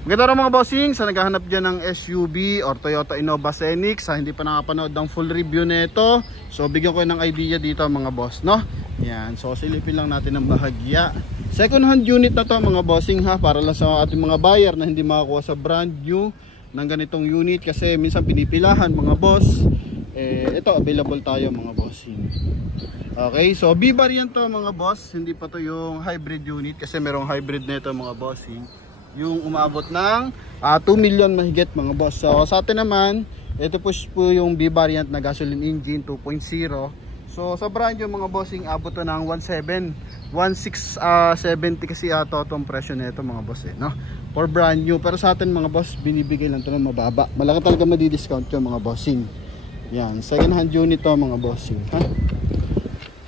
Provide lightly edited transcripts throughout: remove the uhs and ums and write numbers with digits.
Maganda rin mga bossing sa naghahanap dyan ng SUV or Toyota Innova Scenic. Sa hindi pa nakapanood ng full review nito, so bigyan ko ng idea dito mga boss, no? Yan, so silipin lang natin ng bahagya. Second hand unit na to mga bossing ha, para lang sa ating mga buyer na hindi makakuha sa brand new ng ganitong unit. Kasi minsan pinipilahan mga boss. Ito available tayo mga bossing. Okay, so B variant to mga boss. Hindi pa to yung hybrid unit kasi merong hybrid na ito mga bossing, yung umabot ng 2 million mahigit mga boss. So sa atin naman, ito po yung B variant na gasoline engine 2.0. So sa brand yung mga bossing, abot to ng 1670 kasi ato itong presyo nito mga boss no? For brand new. Pero sa atin mga boss, binibigay lang to ng mababa. Malaki talaga madi-discount yung mga bossing. Yan, second hand unit to mga bossing ha?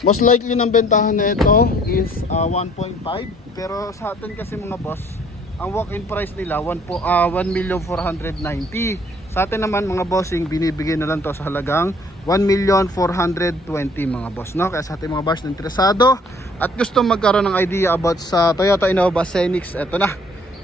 Most likely ng bentahan na ito is 1.5. Pero sa atin kasi mga boss, ang walk-in price nila 1,490,000. Sa atin naman mga bossing, binibigay na lang to sa halagang 1,420,000 mga boss, no? Kaya sa ating mga buyers na interesado at gusto magkaroon ng idea about sa Toyota Innova Scenic, eto na.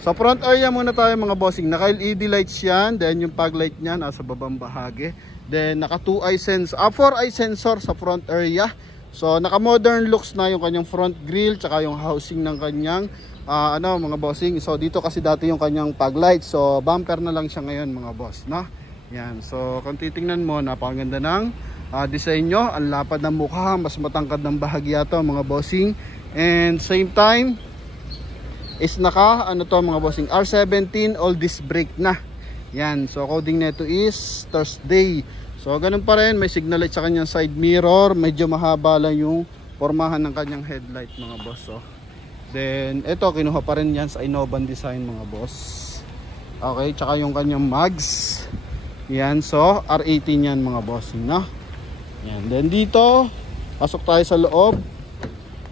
So front area muna tayo mga bossing. Naka LED lights yan, then yung fog light niyan sa babang bahagi. Then naka 4-eye sensor sa front area. So naka modern looks na yung kanyang front grille tsaka yung housing ng kanyang mga bossing. So dito kasi dati yung kanyang fog light. So bumper na lang siya ngayon mga boss, no? Yan. So kung titingnan mo, napakaganda ng design nyo. Ang lapad ng mukha, mas matangkad ng bahagya to mga bossing. And same time is naka mga bossing, R17 all disc brake na. Yan. So coding nito is Thursday. So ganun pa rin, may signal light sa kanyang side mirror. Medyo mahaba lang yung pormahan ng kanyang headlight mga boss. So then, ito, kinuha pa rin yan sa Innovan design mga boss. Okay, tsaka yung kanyang mags. Yan, so, R18 yan mga bossing, no? Yan, then dito, pasok tayo sa loob.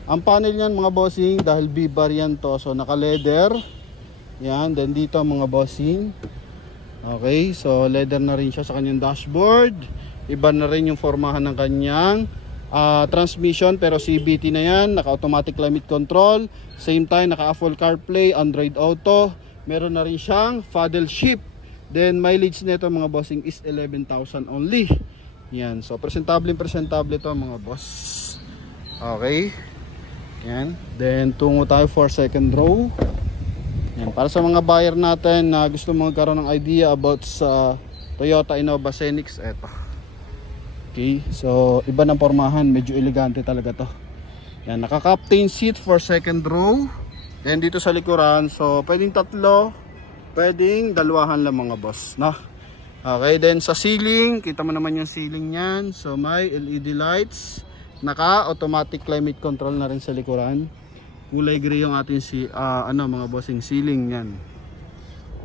Ang panel yan mga bossing, dahil B-bar yan to, so naka-leather. Yan, then dito mga bossing. Okay, so leather na rin siya sa kanyang dashboard. Iba na rin yung formahan ng kanyang transmission, pero CVT na yan, naka-automatic climate control. Same time, naka-full CarPlay, Android Auto. Meron na rin siyang paddle shift. Then mileage nito mga bossing is 11,000 only. Yan, so presentable to mga boss. Okay. Yan, then tungo tayo for second row. Yan, para sa mga buyer natin na gusto magkaroon ng idea about sa Toyota Innova Scenic, eto. Okay, so iba ng pormahan, medyo elegante talaga to. Yan, naka-captain seat for second row. Then dito sa likuran, so pwedeng tatlo, pwedeng dalawahan lang mga boss, no? Okay, then sa ceiling, kita mo naman yung ceiling niyan. So may LED lights, naka-automatic climate control na rin sa likuran. Kulay gray yung ating mga bossing ceiling niyan.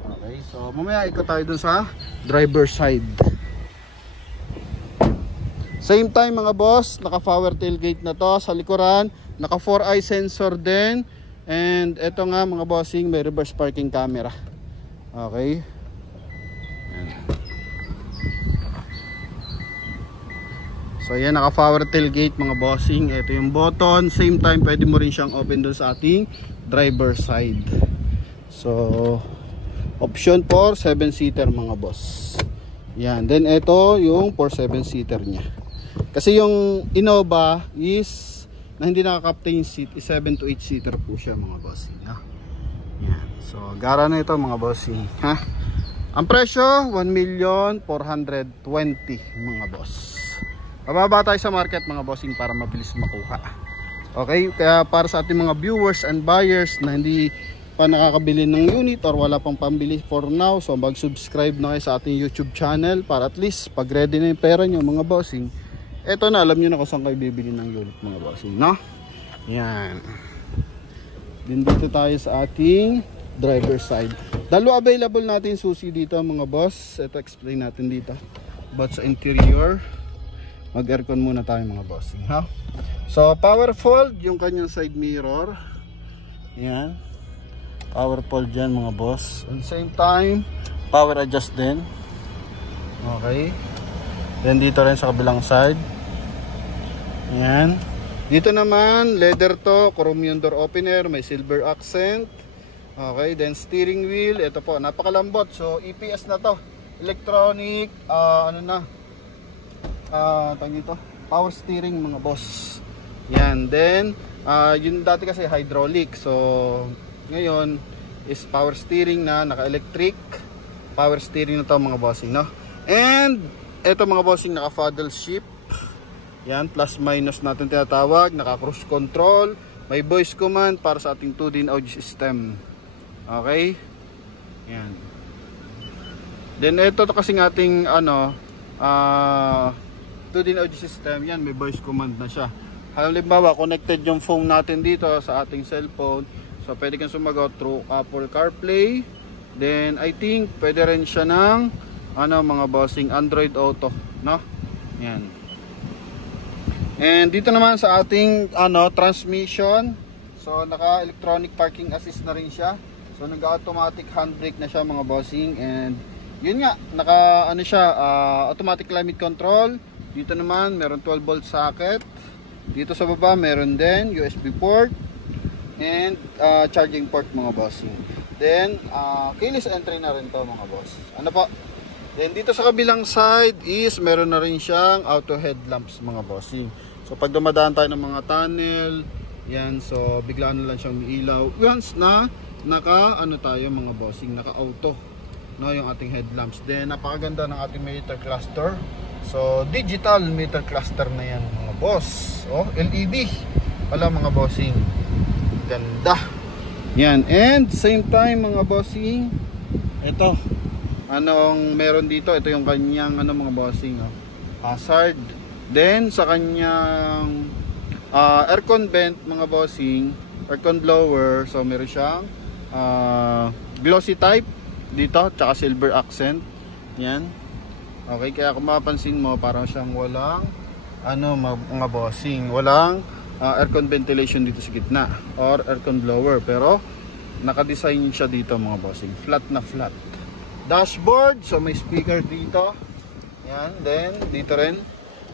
Okay, so mamaya ikot tayo dun sa driver side. Same time mga boss, naka power tailgate na to sa likuran, naka 4-eye sensor din, and eto nga mga bossing, may reverse parking camera. Okay. Yan. So yan, naka power tailgate mga bossing. Ito yung button, same time pwede mo rin siyang open doon sa ating driver side. So option for 7-seater mga boss. Yan, then ito yung for 7-seater nya. Kasi yung Innova is na hindi naka-captain seat is 7 to 8 seater po siya mga bossing, no? Yan. So gara na ito mga bossing, ha? Ang presyo 1,420,000 mga boss. Pababa tayo sa market mga bossing para mabilis makuha. Okay, kaya para sa ating mga viewers and buyers na hindi pa nakakabili ng unit or wala pang pambili for now, so mag-subscribe na kayo sa ating YouTube channel para at least pag ready na yung pera nyo mga bossing, eto na, alam nyo na kung saan kayo bibili ng unit mga bossing, no? Yan. Din dito tayo sa ating driver side. Dalawa available natin susi dito mga boss. Ito explain natin dito about sa interior. Mag aircon muna tayo mga bossing, ha? So power fold yung kanyang side mirror. Yan, power fold dyan mga boss. At the same time power adjust din. Okay, then dito rin sa kabilang side. Yan, dito naman leather to, chrome yung door opener, may silver accent. Okay, then steering wheel, ito po, napakalambot. So EPS na to. Electronic, tawag dito, power steering mga boss. Yan, then yun dati kasi hydraulic. So ngayon is power steering na naka-electric. Power steering na to mga bossing, no? And ito mga bossing, naka-paddle shift. Yan, plus minus natin tinatawag, naka-cruise control, may voice command para sa ating 2-din audio system. Okay? Yan. Then ito to kasing ating 2-din audio system, yan, may voice command na siya. Halimbawa, connected yung phone natin dito sa ating cellphone. So pwede kang sumagot through Apple CarPlay. Then I think pwede rin siya ng mga bossing Android Auto, no? Yan. And dito naman sa ating transmission, so naka electronic parking assist na rin siya. So nag-automatic handbrake na siya mga bossing, and yun nga, naka automatic climate control. Dito naman meron 12 volt socket. Dito sa baba meron din USB port and charging port mga bossing. Then keyless entry na rin to mga boss. Ano po? Then dito sa kabilang side is meron na rin siyang auto headlamps mga bossing. So pag dumadaan tayo ng mga tunnel, yan, so biglaan na lang siyang umiilaw. Once na naka tayo mga bossing, naka auto, no, yung ating headlamps. Then napakaganda ng ating meter cluster. So digital meter cluster na yan mga boss. Oh, LED pala mga bossing. Ganda. Yan, and same time mga bossing, ito anong meron dito, ito yung kanyang mga bossing, hazard. Then sa kanyang aircon vent mga bossing, aircon blower, so meron siyang glossy type dito, tsaka silver accent. Yan. Okay, kaya kung mapapansin mo, parang siyang walang mga bossing, walang aircon ventilation dito sa gitna or aircon blower, pero naka-design siya dito mga bossing, flat na flat. Dashboard, so may speaker dito. Yan, then dito rin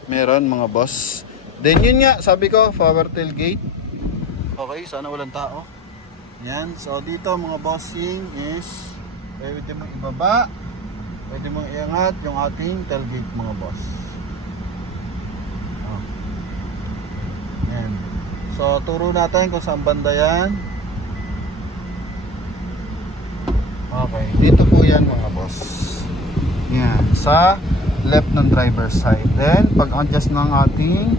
meron mga boss. Then yun nga, sabi ko, power tailgate. Okay, sana walang tao. Yan, so dito mga bossing is pwede mong ibaba, pwede mong iangat yung ating tailgate mga boss. Yan. So turo natin kung saan banda yan. Okay, dito po yan mga boss. Yan, sa left ng driver side. Then pag adjust ng ating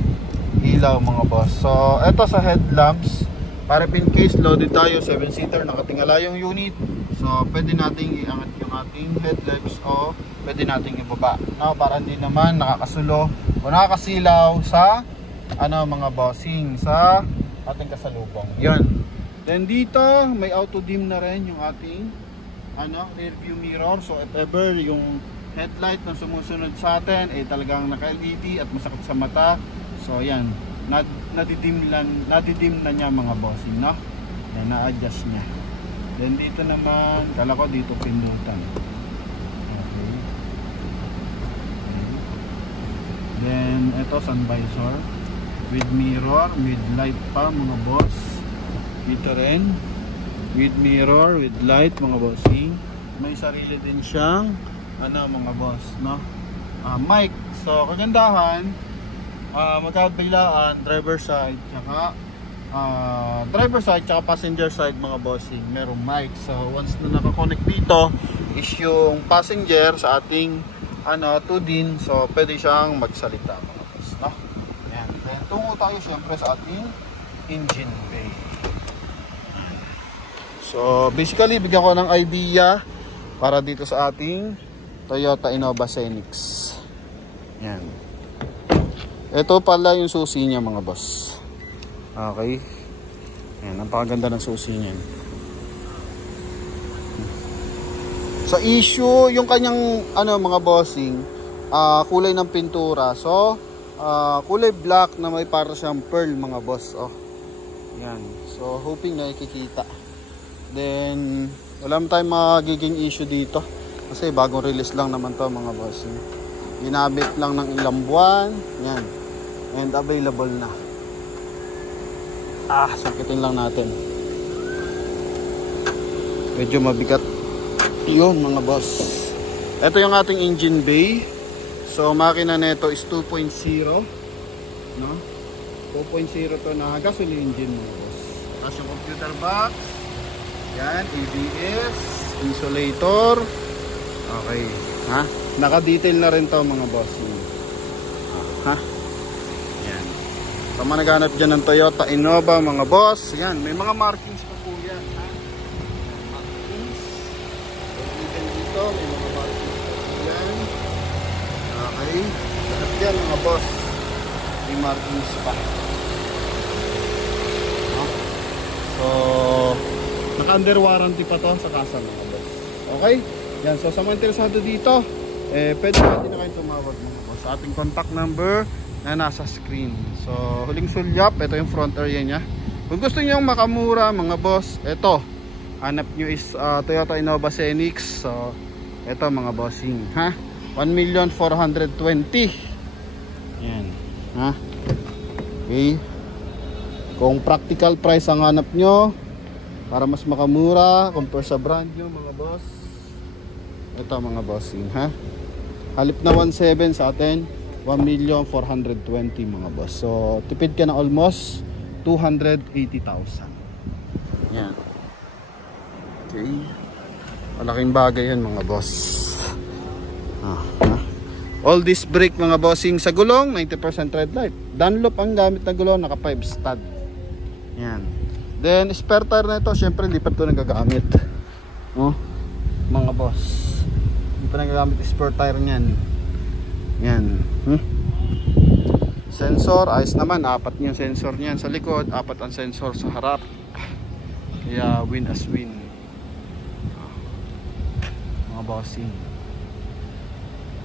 ilaw mga boss. So eto sa headlamps, para in case loaded tayo, 7-seater, nakatingala yung unit, so pwede nating iangat yung ating headlamps o pwede nating ibaba, no? Para hindi naman nakakasulo o nakakasilaw sa mga bossing sa ating kasalubong. Yan. Then dito may auto dim na rin yung ating rear view mirror. So if ever yung headlight na sumusunod sa atin ay talagang naka-LED at masakit sa mata, so yan, nadidim na niya mga bossing, no? Yan, na-adjust niya. Then dito naman, kala ko dito pindutan. Okay. Then ito sun visor with mirror, with light pa mga boss. Dito rin with mirror, with light mga bossing. May sarili din siyang mga boss, no? Mic. So kagandahan, magkabilaan driver side tsaka passenger side mga bossing, merong mic. So once na nakakonect dito is yung passenger sa ating 2-din, so pwede siyang magsalita mga boss, no? Yan. Then tungo tayo syempre sa ating engine bay. So basically bigyan ko ng idea para dito sa ating Toyota Innova Scenic. Yan. Ito pala yung susi niya mga boss. Okay. Yan, napakaganda ng susi niya. Sa issue, yung kanyang mga bossing, kulay ng pintura. So, kulay black na may para siyang pearl mga boss. Oh. Yan. So, hoping na ikikita. Then, wala naman tayong magiging issue dito. Kasi bagong release lang naman to mga bossing. Ginabit lang ng ilang buwan. Yan. And available na. Sakitin lang natin. medyo mabigat. Yun mga boss. Ito yung ating engine bay. So makina nito is 2.0, no? 2.0 to na gasoline engine mga boss. Tapos yung computer box. Yan, ABS, insulator. Okay, ha? Naka-detail na rin to mga boss. Ha? Yan. So managanap dyan ng Toyota Innova mga boss. Yan, may mga markings pa po yan, ha? Markings. So even dito, may mga markings pa po yan. Okay. Lahat yan mga boss. May markings pa. So naka-under warranty pa to sa kasa mga boss. Okay? Yan, so sa mga interesado dito, pwede natin na kayo tumawag mga boss sa ating contact number na nasa screen. So huling sulyap, ito yung front area nya. Kung gusto niyo makamura mga boss, ito hanap nyo is Toyota Innova Zenix. So ito mga bossing, ha? 1,420,000. Yan, ha? Okay. Kung practical price ang hanap nyo para mas makamura compare sa brand nyo mga boss, ito mga bossing, ha? Halip na 1.7 sa atin, 1,420,000 mga boss. So tipid ka na almost 280,000. Yan. Okay. Malaking bagay yan mga boss. All this brake mga bossing sa gulong 90% red light. Dunlop ang gamit na gulong, naka 5 stud. Yan. Then spare tire na ito, syempre hindi pa ito nagagamit. Oh, mga boss, hindi pa nagagamit spare tire niyan. Yan. Sensor, ayos naman, 4 yung sensor niyan sa likod, 4 ang sensor sa harap. Kaya win as win. Mga bossing.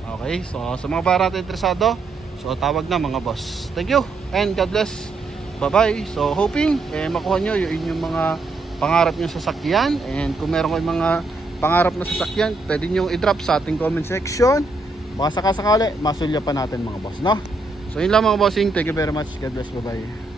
Okay, so sa mga barat interesado, so tawag na mga boss. Thank you and God bless. Bye bye. So hoping makuha nyo yung inyong mga pangarap nyo sa sasakyan. And kung meron kayong mga pangarap na sasakyan, pwede nyo i-drop sa ating comment section. Baka sakasakali masulya pa natin mga boss, no? So yun lang mga bossing. Thank you very much. God bless. Bye bye.